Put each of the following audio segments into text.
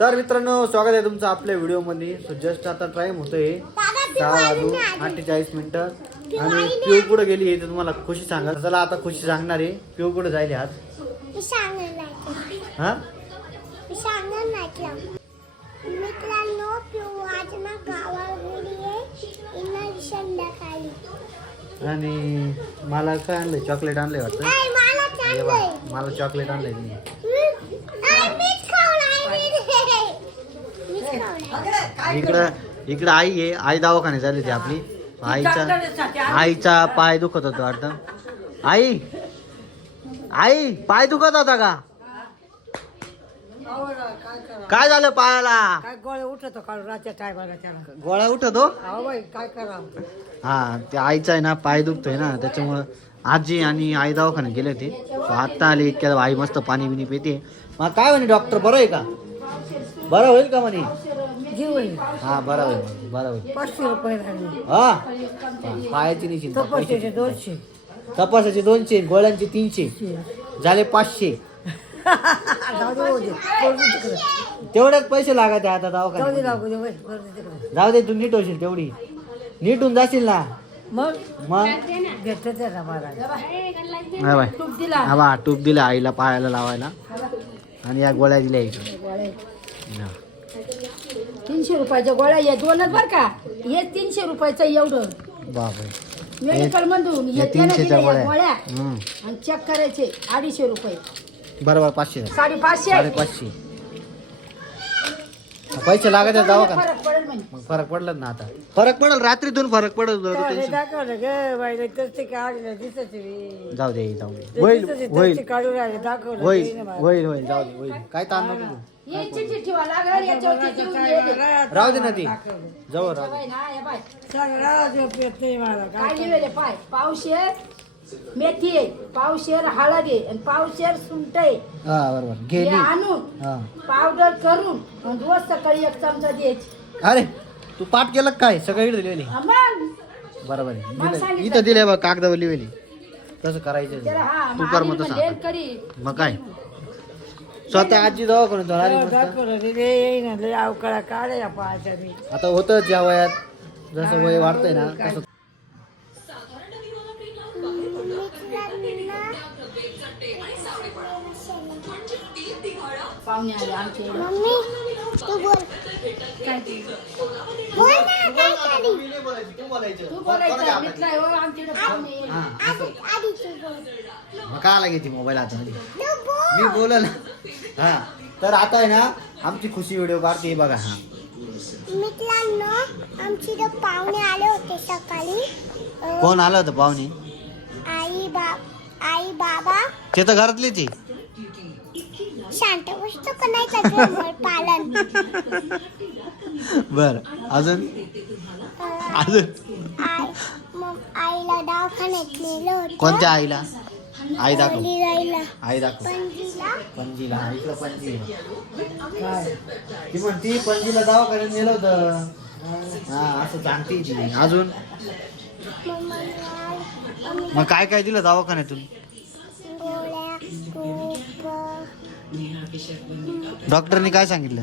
तर मित्रांनो स्वागत आहे तुमचं आपल्या व्हिडिओमध्ये. सो जस्ट आता टाइम होतोय 6:48 आणि पिऊ कुठं गेली हे तुम्हाला खुशी सांगा. चला आता खुशी सांगणार आहे. पिऊ कुठं जायले आज? हा मित्रांनो पिऊ आज ना गावाला गेली आहे संध्याकाळी. आणि मला काय आणलंय? चॉकलेट आणलंय वाटतं. मला चॉकलेट आणलंय तिने. इकडं आई आहे. आई दवाखान्यात झाली ती आपली. आईचा पाय दुखत होता वाटतं. आई पाय दुखत होता का? काय झालं पायाला? काय गोळ्या उठतो काढून रातच्या टायमाला त्याला गोळ्या उठतो. काय करावं. हा ते आईचा आहे ना पाय दुखतोय ना त्याच्यामुळं आजी आणि आई दवाखान्यात गेले होते. आता आले इतक्या आई मस्त पाणी बिनी पिते. मग काय म्हणे डॉक्टर बरं आहे का? बरं होईल का म्हणे? जीव हा बरं होईल बरं होईल. 500 रुपये लागले. हा पायाची नाही चिंता. तपासायचे 200 तपासाचे 200 गोळ्यांचे 300 झाले 500. जाऊ दे, जाऊ दे. करू दे तिकडं. तेवढेच पैसे लागत आहे आता जाऊ दे, दवाखान्यात. जाऊ दे, बाई, करू दे तिकडं. जाऊ दे तू नीट होशील तेवढी. नीट होऊन जाशील ना मग मग. भेटत त्याला मला हा बाय. तूप दिला. हा बा टूप दिला आईला पायाला लावायला आणि या गोळ्या दिल्या इकडे. हा. 300 रुपयाच्या गोळ्या या दोनच बर का. हे 300 रुपयाचं एवढं बापरे. मेडिकल मधून हे हे त्यानं 300 दिल्या च्या या गोळ्या हम्म. आणि चेक करायचे 250 रुपये. बरोबर 500 550. 550 पैसे लागत आहे दवाखान्यात. फरक पडेल म्हणजे. मग फरक पडला ना आता. फरक पडेल रात्रीतून फरक पडेल. दाखवलं ग बाईला तर ते काढलं दिसत बी. जाऊ दे जाऊ दे. होईल होईल काढून राहिले दाखवलं होईल बी ना मला. होईल होईल जाऊ दे होईल. काय ताण नको घेऊ. हे चिठ्ठी ठेवा लागल याच्यावरती ठेवून द्यायचे. राहू दे ना ती जवळ राहू दे. बाई ना या बाय सगळा झोप येत नाही मला काय काय लिहिलेले पाय पावशेर मेथी आहे, पावशेर हळद आहे आणि पावशेर सुंठ आहे. हा बरोबर हे गेली. आणून हा पावडर करून आणि रोज सकाळी 1 चमचा द्यायची. अरे तू पाठ केलं काय सगळं इकडे दिलेली. मग बरोबर आहे मग दिलं. सांगितलं. इथं दिले बघ कागदावर लिहिली. तसं करायचं त्याला हा तू कर मग मग म्हणले तसं. करी. मग काय स्वतः आजी दवाखान्यात आली मस्त. दाखवलं रे येईन लय अवकाळा काढ या पाहायच्या मी. आता होतच या वयात जसं वय वाढतंय ना तसं. पाहुणे आले आमचे. मम्मी तू बोल काय ते? बोल ना काय करी तू बोलायचं मित्र आहे हो आमच्याकडे पाहुणे. आधी तू बोल मग काय लागायची मोबाईल आता तू बोल मी बोलल. हा तर आता आहे ना आमची खुशी व्हिडिओ काढते बघा. हा मित्रांनो आमची इथं पाहुणे आले होते सकाळी. कोण आलं होतं पाहुणे? आई बाबा ते तर घरातलीच आहे. शांत बसतो का नाही त्याचं पालन. बर अजून अजून मग आईला दवाखान्यात नेलं होतं. कोणत्या आईला? आई दाखव. मुलीला आई दाखव. पणजीला पणजीला इकडं पणजी काय ती म्हणती पणजीला दवाखान्यात नेलं होतं. हा असं सांगते ती. अजून मग काय काय दिलं दवाखान्यातून? गोळ्या तूप डॉक्टरनी काय सांगितलं?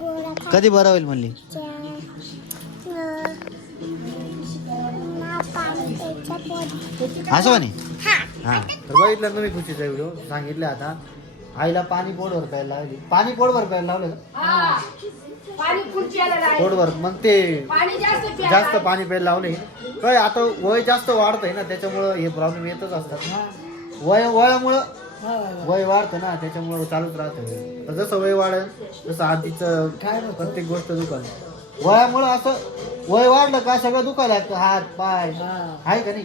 गोळ्या कधी बरं होईल म्हणली? असं म्हणे. हा तर बघितलं तुम्ही खुशीचा व्हिडिओ सांगितलं. आता आईला पाणी पोटभर प्यायला लावली. पाणी पोटभर प्यायला लावलं का? हा. पाणी फुल प्यायला लावायचं. पोटभर मग ते पाणी जास्त प्यायला जास्त पाणी प्यायला लावले. काय आता वय जास्त वाढतंय ना त्याच्यामुळं हे प्रॉब्लेम येतच असतात. वयामुळं वय वाढतं ना त्याच्यामुळं चालूच राहतं. तर जसं वय वाढेल तसं आधीचं काय प्रत्येक गोष्ट दुकान वयामुळं असं वय वाढलं का सगळं दुखायला लागतं. हात पाय आहे का नाही.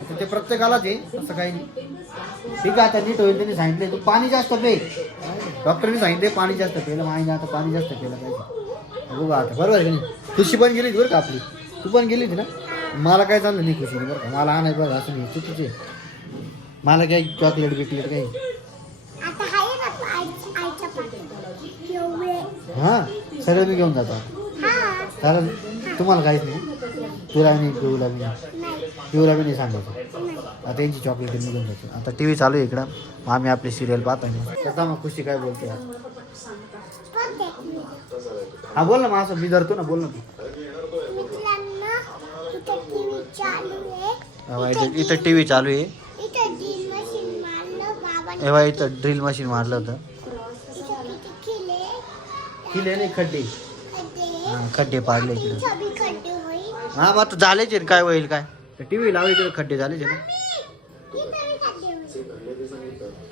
आता ते प्रत्येकालाच आहे तसं काही नाही. ठीक आहे आता नीट होईल. त्यांनी सांगितले तू पाणी जास्त पे. डॉक्टरने सांगितले पाणी जास्त पेलं. माहिती आता पाणी जास्त पेलं पाहिजे. बघू आता बरोबर आहे का नाही. खुशी पण गेली बरं का आपली. तू पण गेली होती ना. मला काय चाललं नाही खुशीने बरं का. मला आणाय बघा असं नाही चुकीचे. मला काय चॉकलेट बिकलेट काही आता आहे ना आईच्या पाठी एवढे. हां सगळं मी घेऊन जातो. हा कारण तुम्हाला काहीच नाही. तुला नाही पिऊला बी नाही. नाही पिऊला बी नाही सांगायचं. आता त्यांची चॉकलेट निघून जाते. आता टी व्ही चालू आहे इकडं. आम्ही आपली सिरियल पाहतो. त्याचा मग खुशी काय बोलते. हा बोल ना, मग असं मी धरतो ना, बोल ना तू. मित्रांनो इथं टीव्ही चालू आहे. हा, इथं टीव्ही चालू आहे. इथं ड्रिल मशीन मारलं बाबांनी. एव्हा इथं ड्रिल मशीन मारलं होतं. इथं किती खिले किल्ले नाही, खड्डे. खड्डे. हा, खड्डे पाडले इकडे. इथं बी खड्डे होईल. हा, मग आता झालेच आहे, काय होईल काय. टीव्ही लावली तिकडे खड्डे झालेच आहे ना. इथं बी खड्डे होईल.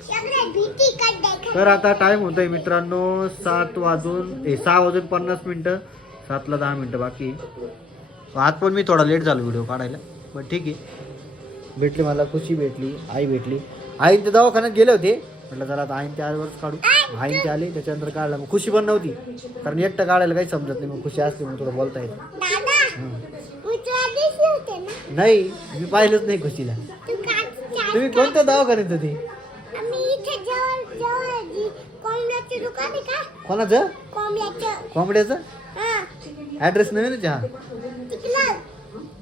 सगळे भीती खड्डे. तर आता टाइम होतोय मित्रांनो 6:50. 7ला 10 मिनिटं बाकी. आज पण मी थोडा लेट झालो व्हिडिओ काढायला, पण ठीक आहे. भेटली मला, खुशी भेटली, आई भेटली. आई ते दवाखान्यात गेले होते, म्हटलं जरा आता आईन ते आजवरच काढू. आईन ते आले, त्याच्यानंतर काढला. मग खुशी पण नव्हती, कारण एकटं काढायला काही समजत नाही. मग खुशी असते मग थोडं बोलता येतं. दादा मित्र दिसले होते ना. नाही, मी पाहिलंच नाही खुशीला. तू काच तुम्ही कोणत्या दवाखान्यात होते? आम्ही इथे जवळ जी कोंबड्याचं दुकान आहे का? कोणाचं? कोंबड्याचं. कोंबड्याचं? हा ॲड्रेस नवीनच आहे हा. तिकडं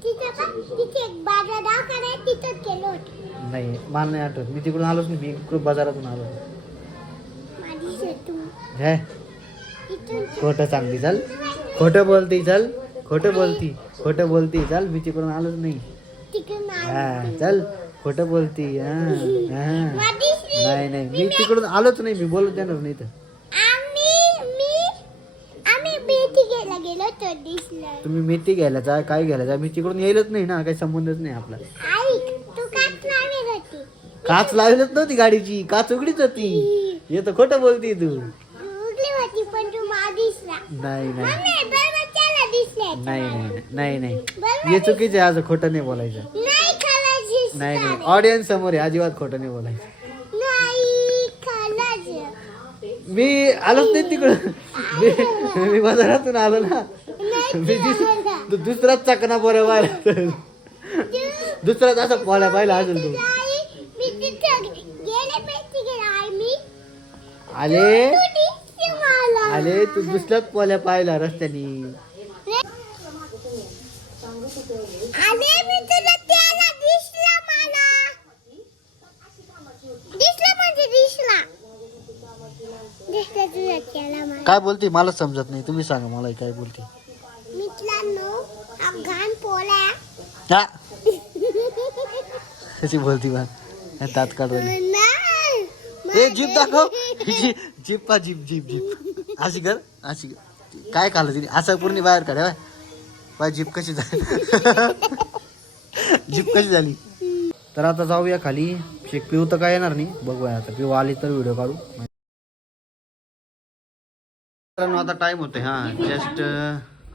तिथं का तिथे एक बाजार दवाखाना आहे, तिथंच गेलो होतो. नाही, मला नाही आठवत. मी तिकडून आलोच नाही, मी इकडून बाजारातून आलो. माझी सेतू हे इथून खोटं सांगते चाल, खोटं बोलते चाल, खोटं बोलते चाल. मी तिकडून आलोच नाही. तिकडून हा चल, खोटं बोलते. हा हा. माझी नाही, मी तिकडून आलोच नाही. मी बोलत देणार नाही तर. आम्ही बेटी घ्यायला गेलो होतो दिसलं. तुम्ही मेथी घ्यायला जा, काय घ्यायला जा, मी तिकडून येईलच नाही ना, काही संबंधच नाही आपला. ऐक तू काच लावली होती. काच लावलीच नव्हती गाडीची, काच उघडीच होती. हे तर खोटं बोलते तू. उगली होती पण तू मला दिसला. नाही नाही बरोबर त्याला दिसले. नाही हे चुकीचं आहे. आज खोटं नाही बोलायचं. नाही खरंच दिसलं. नाही ऑडियन्स समोर आहे, अजिबात खोटं नाही बोलायचं. नाही खरंच. मी आलोच नाही तिकडं. मी बाजारातून आलो ना. मी दुसराच चकना पोऱ्या पाहिला, दुसराच असा पोळ्या पाहिला असेल तू. मी तिथे गेले बेटी घ्यायला. मी आले तू दिसली मला. आले तू दुसऱ्याच पोळ्या पाहिला रस्त्यानी. आले मी तुला त्याला दिसला मला. दिसला म्हणजे दिसला. दिसला तुला त्याला मला. काय बोलते मला समजत नाही, तुम्ही सांगा मला काय बोलते. मित्रांनो अफगाण पोळ्या. हा कशी बोलती बा, दात काढून. ए जीप दाखव, जीप पा, जीप अशी कर, अशी काय खाल्लं तिने, असं पूर्ण बाहेर काढा बाय. जीप कशी झाली, जीप कशी झाली. तर आता जाऊया खाली. शेक पिऊ तर काय येणार नाही, बघूया आता पिऊ आली तर व्हिडिओ काढू. आता टाइम होतोय हा जस्ट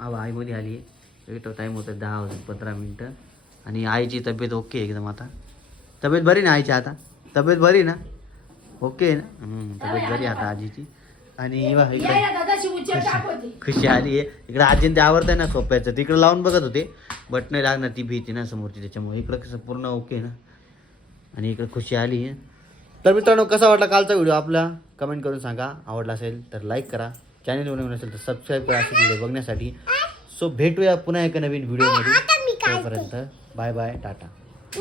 आईमध्ये आली आहे. तो टाइम होता 10:15 मिनिटं. आणि आईची तब्येत ओके एकदम. आता तब्येत बरी ना आईची? आता तब्येत बरी ना? ओके ना? तब्येत बरी आता आजीची. आणि इकडे खुशी आली आहे. इकडे आजीने ते आवडतंय ना सोप्याचं, तिकडे लावून बघत होते बट नाही लागणार, ती भीती ना समोरची, त्याच्यामुळे इकडं कसं पूर्ण ओके ना. आणि इकडे खुशी आली आहे. तर मित्रांनो कसा वाटला कालचा व्हिडिओ आपला कमेंट करून सांगा. आवडला असेल तर लाईक करा, चॅनल नवीन असेल तर सबस्क्राईब करा असे व्हिडिओ बघण्यासाठी. सो भेटूया पुन्हा एका नवीन व्हिडिओमध्ये. तोपर्यंत बाय बाय, टाटा.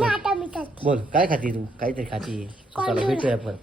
आता मी करते. बोल काय खाती तू? काहीतरी खाती. चला भेटूया परत.